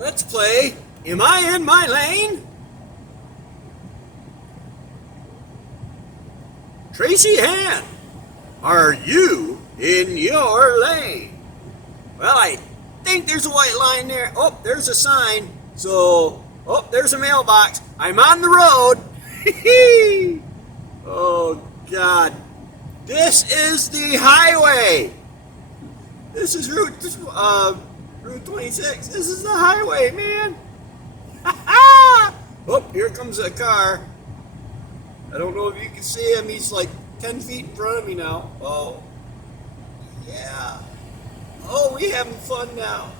Let's play Am I in My Lane? Tracy Han, are you in your lane? Well, I think there's a white line there. Oh, there's a sign. So, oh, there's a mailbox. I'm on the road. Oh, God. This is the highway. This is Route 26. This is the highway, man. Oh, here comes a car. I don't know if you can see him. He's like 10 feet in front of me now. Oh, yeah. Oh, we having fun now.